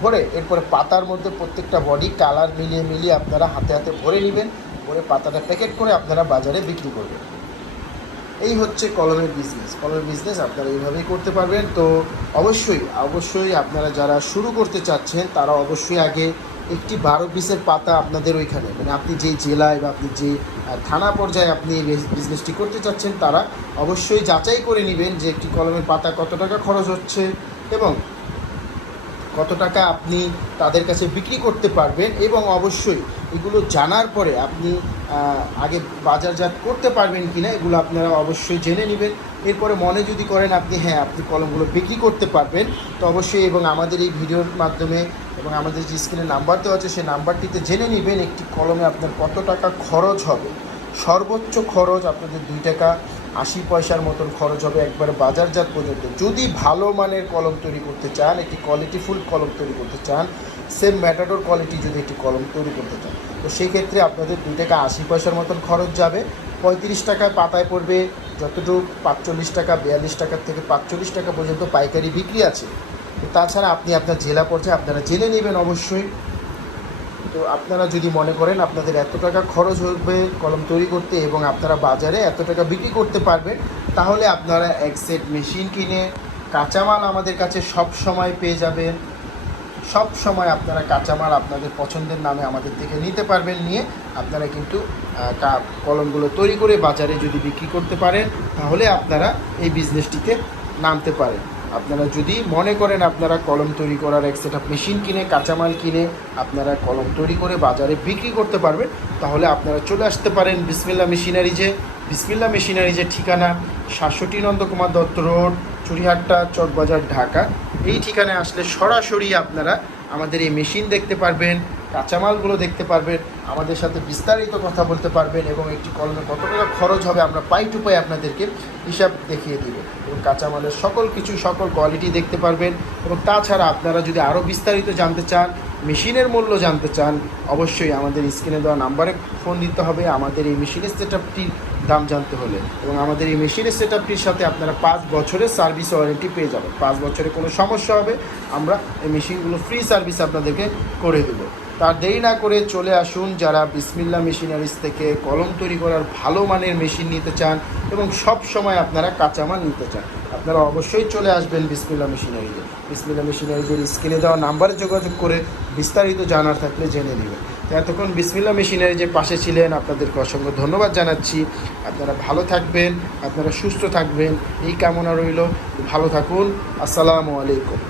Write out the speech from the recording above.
ভরে এরপরে পাতার মধ্যে প্রত্যেকটা বডি কালার মিলিয়ে মিলিয়ে আপনারা হাতে হাতে ভরে নেবেন, ভরে পাতাটা প্যাকেট করে আপনারা বাজারে বিক্রি করবেন। এই হচ্ছে কলমের বিজনেস। কলমের বিজনেস আপনারা এইভাবেই করতে পারবেন। তো অবশ্যই আপনারা যারা শুরু করতে চাচ্ছেন তারা অবশ্যই আগে একটি 12 পিসের পাতা আপনাদের ওইখানে, মানে আপনি যে জেলায় বা আপনি যে থানা পর্যায়ে আপনি এই বিজনেসটি করতে চাচ্ছেন তারা অবশ্যই যাচাই করে নেবেন যে একটি কলমের পাতা কত টাকা খরচ হচ্ছে এবং কত টাকা আপনি তাদের কাছে বিক্রি করতে পারবেন। এবং অবশ্যই এগুলো জানার পরে আপনি আগে বাজারজাত করতে পারবেন কি না এগুলো আপনারা অবশ্যই জেনে নেবেন। এরপরে মনে যদি করেন আপনি কলমগুলো বিক্রি করতে পারবেন, তো অবশ্যই এবং আমাদের এই ভিডিওর মাধ্যমে এবং আমাদের যে স্ক্রিনে নাম্বার দেওয়া আছে সেই নাম্বারটিতে জেনে নেবেন একটি কলমে আপনার কত টাকা খরচ হবে। সর্বোচ্চ খরচ আপনাদের 2 টাকা 80 পয়সার মতন খরচ হবে একবারে বাজারজাত পর্যন্ত। যদি ভালো মানের কলম তৈরি করতে চান, একটি কোয়ালিটিফুল কলম তৈরি করতে চান, সেম ম্যাটাডোর কোয়ালিটি যদি একটি কলম তৈরি করতে চান, তো সেই ক্ষেত্রে আপনাদের 2 টাকা 80 পয়সার মতন খরচ যাবে। 35 টাকায় পাতায় পড়বে, যতটুকু 45 টাকা 42 টাকার থেকে 45 টাকা পর্যন্ত পাইকারি বিক্রি আছে। তো তাছাড়া আপনি আপনার জেলা পর্যায়ে আপনারা জেনে নেবেন অবশ্যই। তো আপনারা যদি মনে করেন আপনাদের এত টাকা খরচ হবে কলম তৈরি করতে এবং আপনারা বাজারে এত টাকা বিক্রি করতে পারবেন, তাহলে আপনারা এক সেট মেশিন কিনে কাঁচামাল আমাদের কাছে সব সময় পেয়ে যাবেন। সব সময় আপনারা কাঁচামাল আপনাদের পছন্দের নামে আমাদের থেকে নিতে পারবেন। নিয়ে আপনারা কিন্তু কলমগুলো তৈরি করে বাজারে যদি বিক্রি করতে পারেন তাহলে আপনারা এই বিজনেসটিতে নামতে পারেন। আপনারা যদি মনে করেন আপনারা কলম তৈরি করার এক সেট মেশিন কিনে কাঁচামাল কিনে আপনারা কলম তৈরি করে বাজারে বিক্রি করতে পারবেন, তাহলে আপনারা চলে আসতে পারেন বিসমিল্লাহ মেশিনারিজে। বিসমিল্লাহ মেশিনারিজের ঠিকানা 67 নন্দকুমার দত্ত রোড, চুড়িহাট্টা, চকবাজার, ঢাকা। এই ঠিকানায় আসলে সরাসরি আপনারা আমাদের এই মেশিন দেখতে পারবেন, কাঁচামালগুলো দেখতে পারবেন, আমাদের সাথে বিস্তারিত কথা বলতে পারবেন এবং একটি কলমে কত টাকা খরচ হবে আমরা পাই টু পাই আপনাদেরকে হিসাব দেখিয়ে দিব এবং কাঁচামালের সকল কোয়ালিটি দেখতে পারবেন। এবং তাছাড়া আপনারা যদি আরও বিস্তারিত জানতে চান, মেশিনের মূল্য জানতে চান, অবশ্যই আমাদের স্ক্রিনে দেওয়া নাম্বারে ফোন দিতে হবে আমাদের এই মেশিনের সেটআপটির দাম জানতে হলে। এবং আমাদের এই মেশিনের সেটআপটির সাথে আপনারা 5 বছরের সার্ভিস ওয়ারেন্টি পেয়ে যাবেন। 5 বছরে কোনো সমস্যা হবে আমরা এই মেশিনগুলো ফ্রি সার্ভিস আপনাদেরকে করে দেবো। তার দেরি না করে চলে আসুন যারা বিসমিল্লাহ মেশিনারিজ থেকে কলম তৈরি করার ভালো মানের মেশিন নিতে চান এবং সব সময় আপনারা কাঁচামাল নিতে চান, আপনারা অবশ্যই চলে আসবেন বিসমিল্লাহ মেশিনারিজে। বিসমিল্লাহ মেশিনারিজের স্ক্রিনে দেওয়া নাম্বারে যোগাযোগ করে বিস্তারিত জানার থাকলে জেনে নেবেন। তো এতক্ষণ বিসমিল্লাহ মেশিনারিজের পাশে ছিলেন, আপনাদেরকে অসংখ্য ধন্যবাদ জানাচ্ছি। আপনারা ভালো থাকবেন, আপনারা সুস্থ থাকবেন এই কামনা রইল। ভালো থাকুন। আসসালামু আলাইকুম।